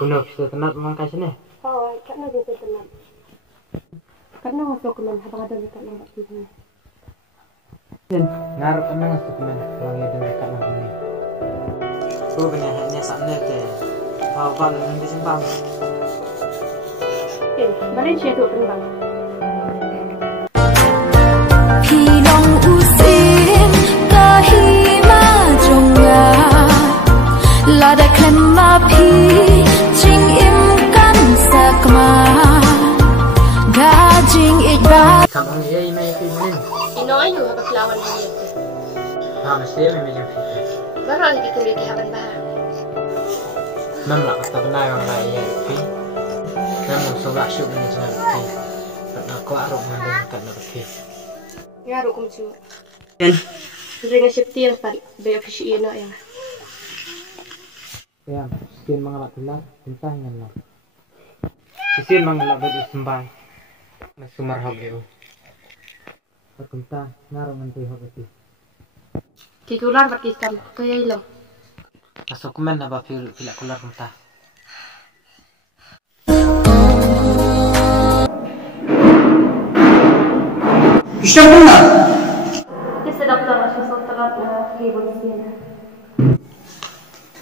Kuno bisa tenat mangkai sini. Oh, karena bisa tenat. Karena masuk ke mana abang ada dekat lambat sini. Ngarep kena masuk ke mana wangi dan dekat lambat ini. Tuh benar hanya sakne teh. Awal yang disimpan. Balik siya tuh penumpang. Pinong usin kahima jonga lada klemma pi jing im kan sakma gajing ikba Kampung dia ini yang kini. Ino ayo apa kelawan dia. Mesti memang fikir. Baru lagi kulit haban bah. Memang kata benar yang lain pi. Memang solat syuk ini jangan pi. Aku arok mandang dekat nak pi. Ya rukum cuma. Ken. Ringa septi yang pan be ofisi ino yang. Ya, skin mengalak gelar, entah ngelar. Skin mengalak baju sembah. Masumar hogeu. Perkunta ngaruh menteri hogeu. Kikular pakai kam kaya ilong. Masuk kemen apa fil kular kunta. Bisa benar. Kita dokter masih soterat kibun sini.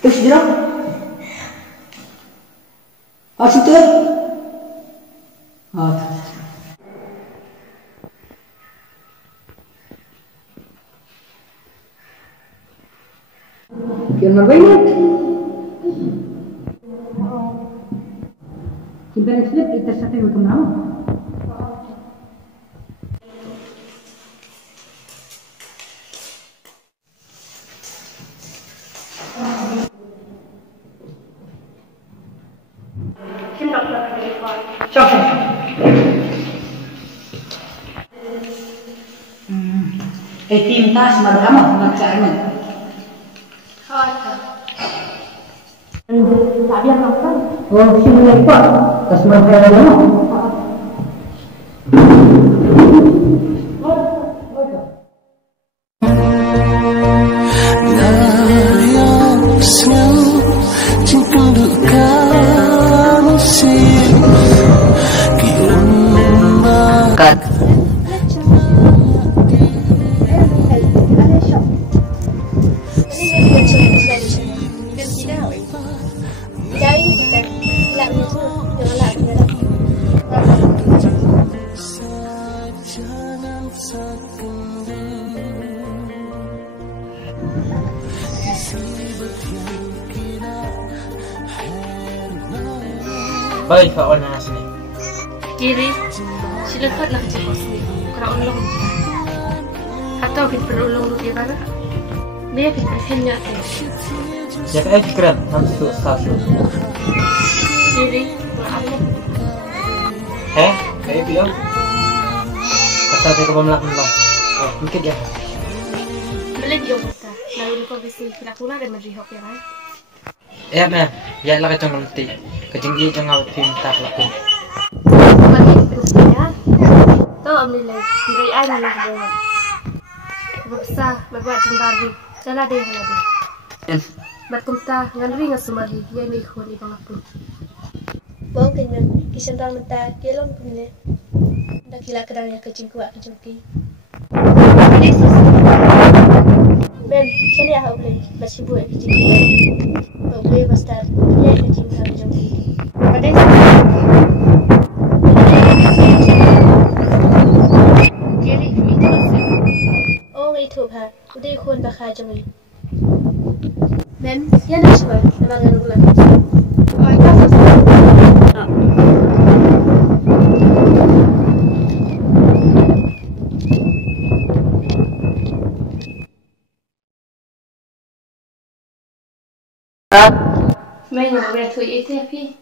Terus jerak. Situ. Kian marbainat. Simpan slip kita sampai ke mana? Kim dokter telepon. Siapa? Tim tas madama maksudnya. Tak biar dokter. Oh, sini lepas. Tas madama. Baik Pak Wan yang sini. Kiri, silakan nak cek sini. Kerana ulung. Atau kita perlu ulung di mana? Biar kita hanya Ya kayak keren, langsung stasiun. kiri, apa? Kayak bilang. Kata saya kebam lah bang. Oh, mungkin ya. Balik yung kita. Lalu ko kasi pinakula dan madrihok ya kan? Ya meh, ya lah kacang nanti. Kacang dia jangan film tak laku. Balik pinakula. To am nilai. Nilai ay nilai buat. Babsa, babuat jembari. Jala deh lagi. Batkumta ngandri ngasumari. Ya may khoni bang aku. Bang kenyang kisandang menta kelon punya. Dah kila kadang yang kecing kuat kejumpi. Ben, sini ya boleh. Masih buat kecing. Boleh basta. Ya kecing kuat kejumpi. Pada kiri itu sih. Oh itu ha. Udah ikut bakal jumpi. Ben, ya dah coba. Nama garu bulan. Oh itu sih. Mấy người về thủy ít thế phi